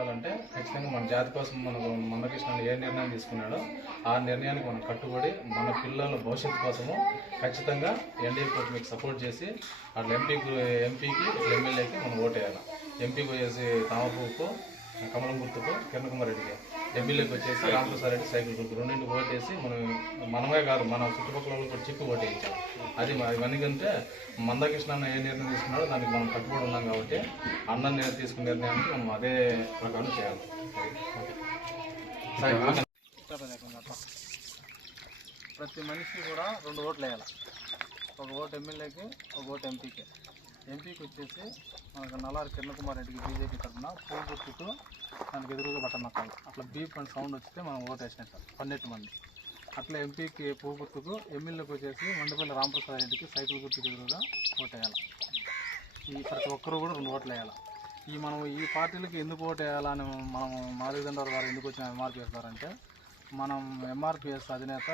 బతకాలంటే ఖచ్చితంగా మన జాతి కోసం మన మందకృష్ణ ఏ నిర్ణయం తీసుకున్నాడో ఆ నిర్ణయానికి మనం కట్టుబడి మన పిల్లల భవిష్యత్తు కోసము ఖచ్చితంగా ఎన్డీఏ కూటమికి సపోర్ట్ చేసి అట్లా ఎంపీకి ఎంపీకి ఎమ్మెల్యేకి మనం ఓటేయాలి. ఎంపీకి వచ్చేసి తామపూకు కమలం గుర్తుకు కిరణ్ కుమార్ రెడ్డికి ఎమ్మెల్యేకి వచ్చేసి రామప్రసాద్ రెడ్డి సైకిల్ గుర్తు రెండింటికి ఓటేసి మనం మనమే కాదు మన చుట్టుపక్కల వాళ్ళు కూడా చెప్పి ఓటేయించాలి. అది మ- ఇవన్నీ కంటే మందకృష్ణ అన్న ఏ నిర్ణయం తీసుకున్నాడో దానికి మనం కట్టుబడి ఉన్నాం కాబట్టి అన్న నిర్ణయం తీసుకున్న నిర్ణయానికి మనం అదే ప్రకారం చేయాలి. ప్రతి మనిషికి కూడా రెండు ఓట్లు వేయాలి. ఒక ఓటు ఎమ్మెల్యేకి ఒక ఓటు ఎంపీకి. ఎంపీకి వచ్చేసి మనకు నల్లారి కిరణ్ కుమార్ రెడ్డికి బీజేపీ తరఫున పువ్వు గుర్తుకు దానికి ఎదురుగా బట్టన్ నొక్కాలి. అట్లా బీప్ అని సౌండ్ వస్తే మనం ఓటు వేసినట్టు పన్నెట్టు మంది. అట్లా ఎంపీకి పువ్వు ఎమ్మెల్యేకి వచ్చేసి మండపల్లి రామప్రసాద్ రెడ్డికి సైకిల్ గుర్తు ఎదురుగా ఓటు వేయాలి ఈ ప్రతి ఒక్కరూ కూడా రెండు ఓట్లు వేయాలి. ఈ మనం ఈ పార్టీలకి ఎందుకు ఓటు వేయాలని మనం మాదిగండారు గారు ఎందుకు వచ్చిన ఎంఆర్పిఎస్ గారంటే మనం ఎంఆర్పిఎస్ అధినేత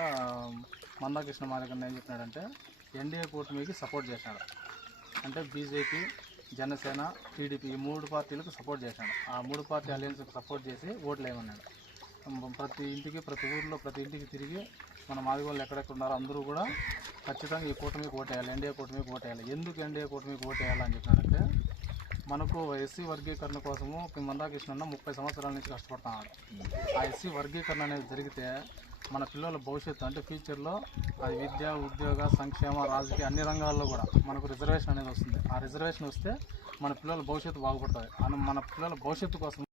మందాకృష్ణ మాదిగన్న ఏం చెప్పినాడంటే ఎన్డీఏ కూటమికి సపోర్ట్ చేశాడు. అంటే బీజేపీ జనసేన టీడీపీ ఈ మూడు పార్టీలకు సపోర్ట్ చేశాడు. ఆ మూడు పార్టీ అలయన్స్కి సపోర్ట్ చేసి ఓట్లు వేయమన్నాడు. ప్రతి ఇంటికి ప్రతి ఊర్లో ప్రతి ఇంటికి తిరిగి మన మాదిగ ఎక్కడెక్కడ ఉన్నారో అందరూ కూడా ఖచ్చితంగా ఈ కూటమికి ఓటేయాలి. ఎన్డీఏ కూటమికి ఓటేయాలి. ఎందుకు ఎన్డీఏ కూటమికి ఓటేయాలి అని చెప్పినారంటే మనకు ఎస్సీ వర్గీకరణ కోసము మందాకృష్ణ ముప్పై సంవత్సరాల నుంచి కష్టపడుతున్నాడు ఆ ఎస్సీ వర్గీకరణ అనేది జరిగితే మన పిల్లల భవిష్యత్తు అంటే ఫ్యూచర్లో అది విద్య ఉద్యోగ సంక్షేమ రాజకీయ అన్ని రంగాల్లో కూడా మనకు రిజర్వేషన్ అనేది వస్తుంది. ఆ రిజర్వేషన్ వస్తే మన పిల్లల భవిష్యత్తు బాగుపడుతుంది మన పిల్లల భవిష్యత్తు కోసం